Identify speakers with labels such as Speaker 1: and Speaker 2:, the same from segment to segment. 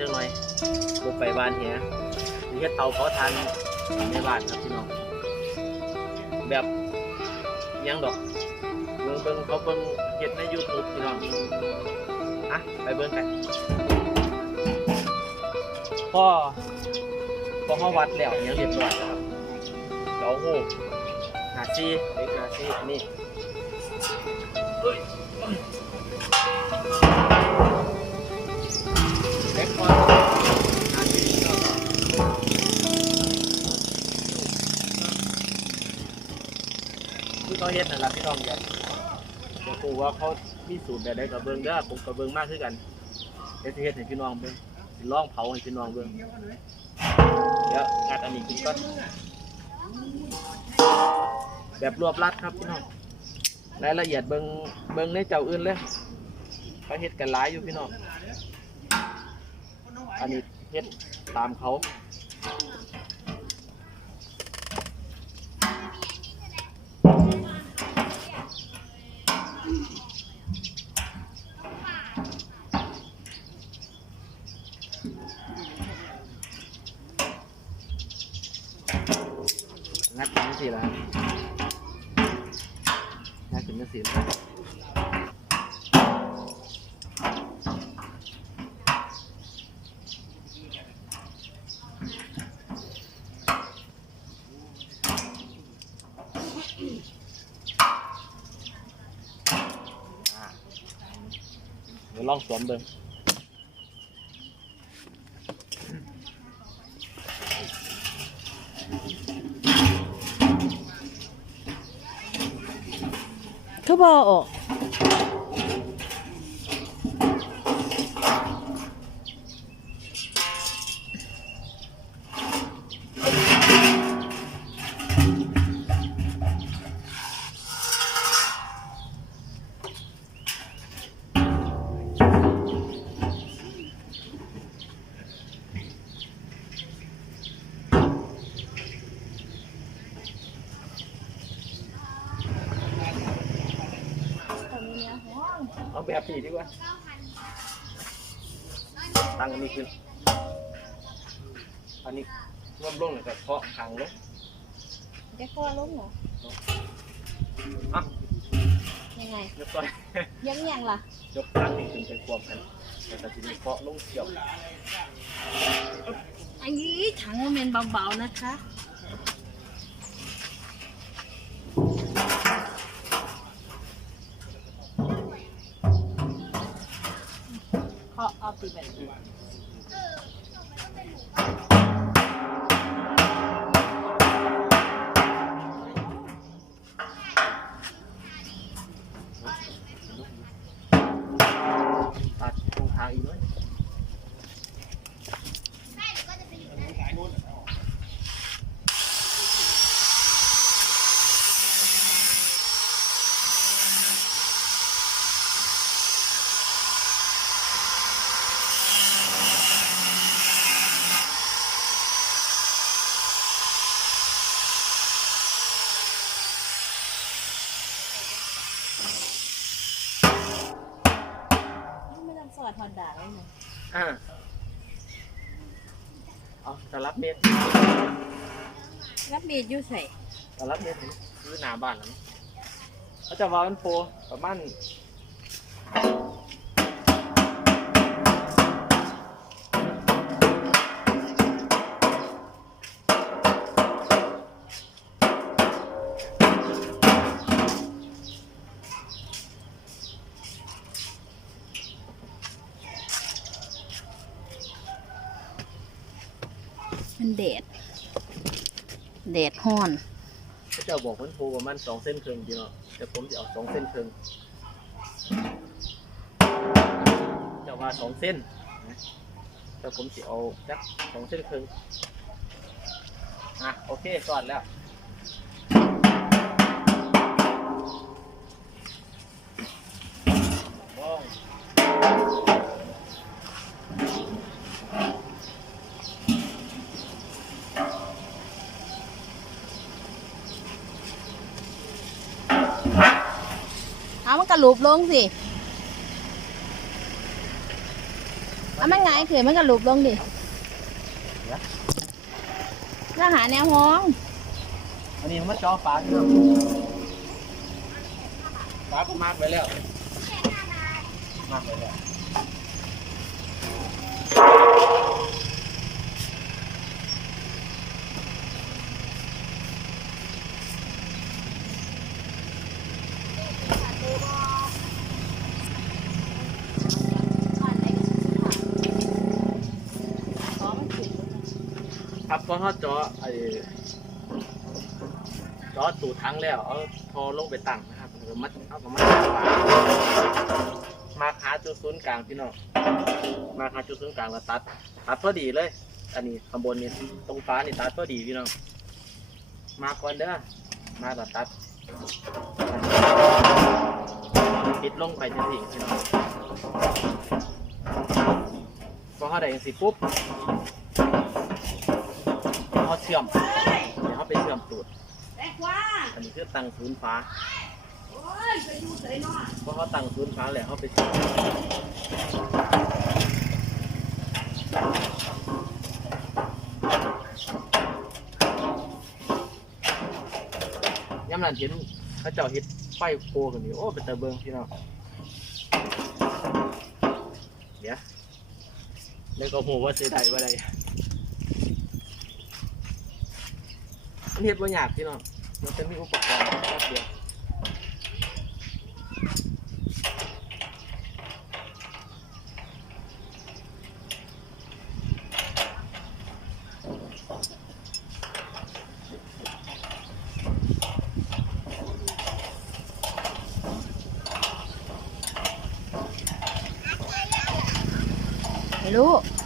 Speaker 1: จังหน่อยบุกไปบ้านเฮียนี่เตาเผาทานในบ้านครับพี่น้อง แบบยังดอกเบิ่งเบิ่งเขาเบิ่งเฮ็ดใน YouTube พี่น้องอะไปเบิ่งกันพ่อพ่อเฮาวัดแล้วยังเรียบร้อยครับเดี๋ยวโอ้หาซีไอ้หาซีอันนี้ เอ้ยเล็กก่อนหาซีก่อนที่เขาเฮ็ดนั่นละพี่น้องอย่าอย่าคูว่าเขามีสูตรแบบใดกับเบิ่งเด้อผมกับเบิ่งมากคือกันเฮ็ดสิเฮ็ดให้พี่น้องเบิ่งสิลองเผาให้พี่น้องเบิ่งเดี๋ยวงัดอันนี้กินก่อนแบบรวบรัดครับพี่น้องรายละเอียดเบิ่งเบิ่งในเจ้าอื่นเลยเขาเฮ็ดกันหลายอยู่พี่น้อง อันนี้เฮ็ดตามเขางัดถึงสี่แล้วครับงัดถึงสี่แล้วอ่าเดี๋ยวล องสวมเบิ่ง
Speaker 2: เขาบอก ก
Speaker 1: เอาแบบนี้ดีกว่า ตั้งอันนี้ขึ้น อันนี้ร่วมลงเลยกับเคาะขังลง
Speaker 2: จะข้อล้มเหรอ
Speaker 1: อะ
Speaker 2: ยังไง
Speaker 1: ยกต่อย
Speaker 2: ยังยังล่ะ
Speaker 1: ยกตั้งนี่ขึ้นไปควบกันแล้วก็จะมีเคาะลงเกี่ยว
Speaker 2: อันนี้ถังมันเป็นเบาๆนะคะ
Speaker 1: Thank you. ทอ
Speaker 2: ดด่าเลยนะ
Speaker 1: อ่าเอาตะลับเมตร
Speaker 2: รับมีดอยู่ใส่
Speaker 1: ตะลับเมตรนี่คือหน้าบ้านแล้วนะเขาจะวางมันโปรประมาณ
Speaker 2: แดดแดดห้อน
Speaker 1: เขาจะบอกมันโปรประมาณสองเส้นครึ่งพี่เนาะแต่ผมจะเอาสองเส้นเพิงจะว่าสองเส้นนะแต่ผมจะเอาจักสองเส้นเพิงอะโอเคสอดแล้ว
Speaker 2: เอามันกระลุบลงสิเอามันไงายเขื่อมันก็หลุบลงดิแล้วหาแนวห้อง
Speaker 1: อันนี้มันจ่อฟ้าพี่น้องฟ้าก็มากไปแล้วมากไปแล้ว เขาเจาะไอ้เจาะตูดทั้งแล้วเอาพอลงไปตั้งนะครับแล้วก็มัดเอาก็มัดปากมาหาจุดศูนย์กลางพี่น้องมาหาจุดศูนย์กลางแล้วตัด ตัดพอดีเลย อันนี้ข้างบนนี่ตรงฟ้านี่ตัดพอดีพี่น้องมาก่อนเด้อมาแล้วตัดปิดลงไปทันทีพี่น้องพอเขาได้อย่างสิปุ๊บ เขาเชื่อมเดี๋ยวเขาไปเชื่อมตูดอันนี้คือตั้งศูนย์ฟ้าเพราะเขาตั้งศูนย์ฟ้าแล้วเขาไปเชื่อมย่ำนันเห็นเขาเจ้าเห็ดไฟโพกันอยู่โอ้เป็นตะเบิงพี่น้องเดี๋ยวแล้วก็หูว่าเสียดายว่าใด มันเฮ็ดบ่ยากพี่น้องมันจะมีอุปกรณ์แป๊บเดียว
Speaker 2: ไม่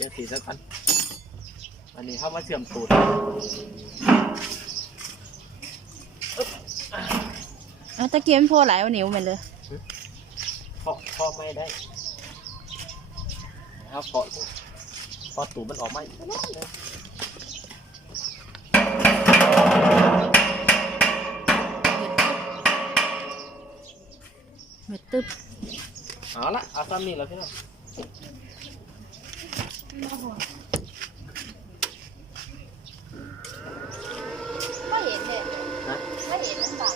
Speaker 2: รู้
Speaker 1: อะเอาไว้จังสีสักกันอันนี้เข้ามาเชื่อมตูด
Speaker 2: เอาตะเกียบมันโพหลายเอานิ้วมันเลย
Speaker 1: เพาะเพาะไม่ได้นะครับเพาะเพาะตูดมันออกมาอีกแล้วนะ
Speaker 2: เม็ดตึ๊บ
Speaker 1: เอาละเอาซ้ำนี่แล้วพี่น้อง
Speaker 2: ก็เห็นเลย
Speaker 1: นะ
Speaker 2: ก็เห็นมันบัง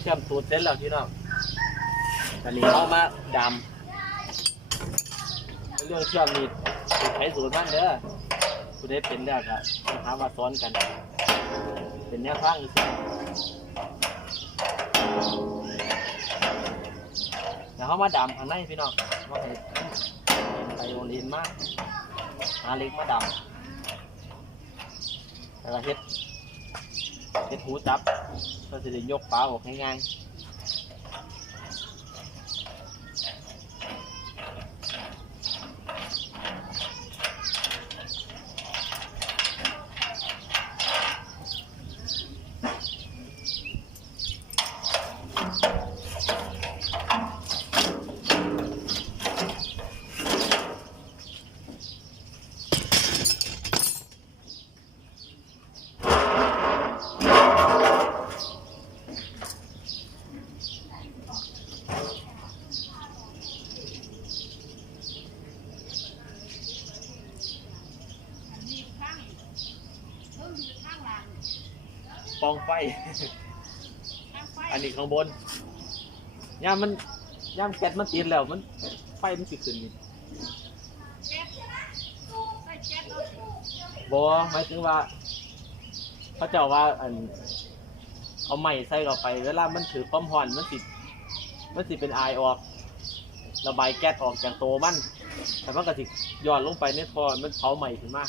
Speaker 1: เชื่อมตูดเสร็จแล้วพี่น้องอันนี้เอามาดำเรื่องเชื่อมนี่สูตรไทยสูตรมันเด้อคุณได้เป็นแล้วก็หามาซ้อนกัน เป็นแนวทางอีกแล้วเขามาดำข้างในพี่น้องว่าให้ไปโรงเรียนมากหาเล็กมาดำแล้วก็เฮ็ด เฮ็ดหูจับก็จะได้ยกปลาออกง่ายป ข้างบนย่ามมันย่ามแก๊สมันติดแล้วมันไฟมันสิขึ้นนี่บอหมายถึงว่าเขาเจ้าว่าอันเอาไม้ใส่เข้าไป เวลามันถือความร้อนมันสิมันสิเป็นไอออก ระบายแก๊สออกจากตัวมันแต่มันก็สิย้อนลงไปในท่อมันเผาใหม่ขึ้นมา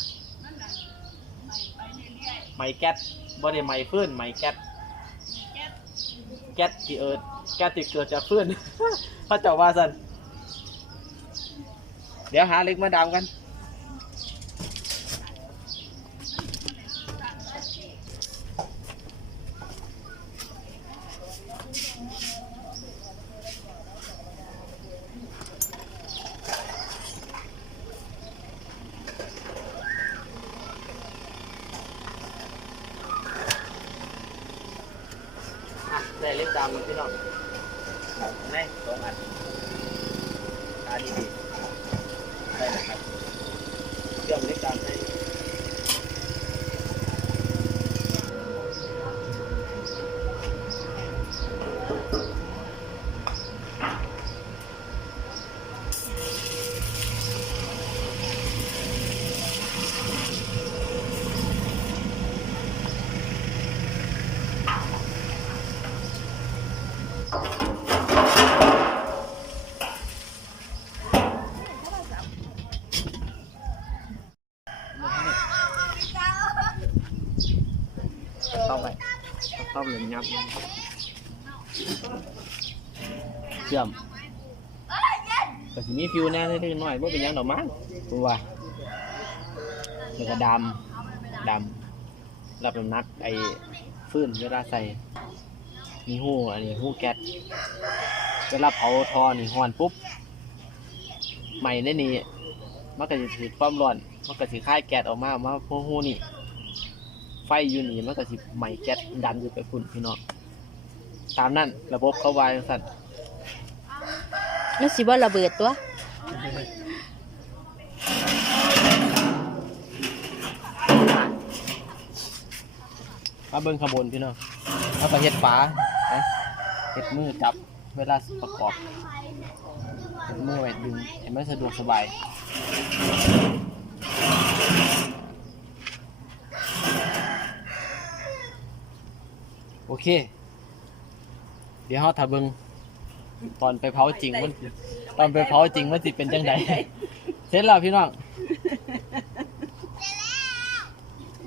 Speaker 1: ไหม้แก๊สบ่ได้ไหม้ฟืนไหม้แก๊ส แก๊สที่เอิร์ดแก๊สที่เกิดจากฟืนเขาเจ้าว่าสันเดี๋ยวหาเล็กมาดามกัน อะได้เล็กดำพี่น้องแน่สองอันตาดีๆด้นะครับเชื่อมเล็กดำให้เข้าไปเข้าเล ยยับเชื่อมก็สิมีฟิวแน่นิดหน่อยว่าเป็นหยังดอกมั้งตัวแล้วก็ดำดำรับน้ำหนักไอ้ฟืนเวลาใส่มีหูอันนี้หูแก๊สเวลาเผาทอนี่ฮ้อนปุ๊บใหม่ในนี้มันก็จะถือความร้อนมันก็สิคายแก๊สออกมาออกมาพวกหูนี่ ไฟอยู่นี่มันก็สิไหม้แก๊สดันอยู่ไปฝุ่นพี่น้องตามนั่นระบบเขาวายสั่น
Speaker 2: แล้วสิบ่ระเบิดตัว
Speaker 1: มาเบิ่งขางบวนพี่น้องเอาไปเฮ็ดฝานะเฮ็ดมือจับเวลาประกอบเฮ็ดมือไว้ดึงให้มันสะดวกสบาย โอ เค เดี๋ยวเราถ้าเบิ่งตอนไปเผาจริงมัน ตอนไปเผาจริงมันสิเป็นจังไดเสร็จแล้วพี่น้อง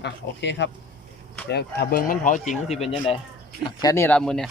Speaker 1: อะโอเคครับ เดี๋ยวถ้าเบิ่งมันเผาจริงมันสิเป็นจังไดอะแค่นี้ละมื้อเนี่ย